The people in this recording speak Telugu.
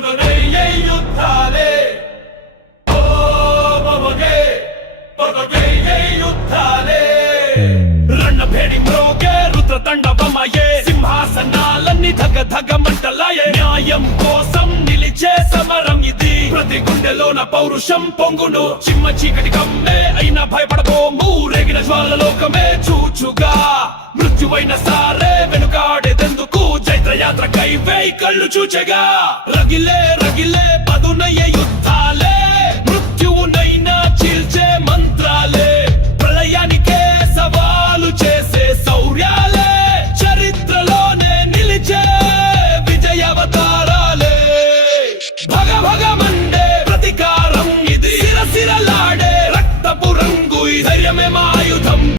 పగడయ్యే యుద్ధాలే ఓ మమగే పగడయ్యే యుద్ధాలే రణభేడి మ్రోగే రుద్రతండవమయే సింహాసనాలన్నీ ధగ ధగ మంటలాయే న్యాయం కోసం నిలిచే సమరం ఇది ప్రతి గుండెలోన పౌరుషం పొంగును చిమ్మ చీకటి కమ్మే అయినా భయపడబోము రేగిన జ్వాలలోకమే చూచుగా మృత్యువైన సారే వెనుకాడేదెందుకు చైత్రయాత్ర కైవే కళ్ళు చూచగా రగిలే రగిలే పదునయ్యే యుద్ధాలే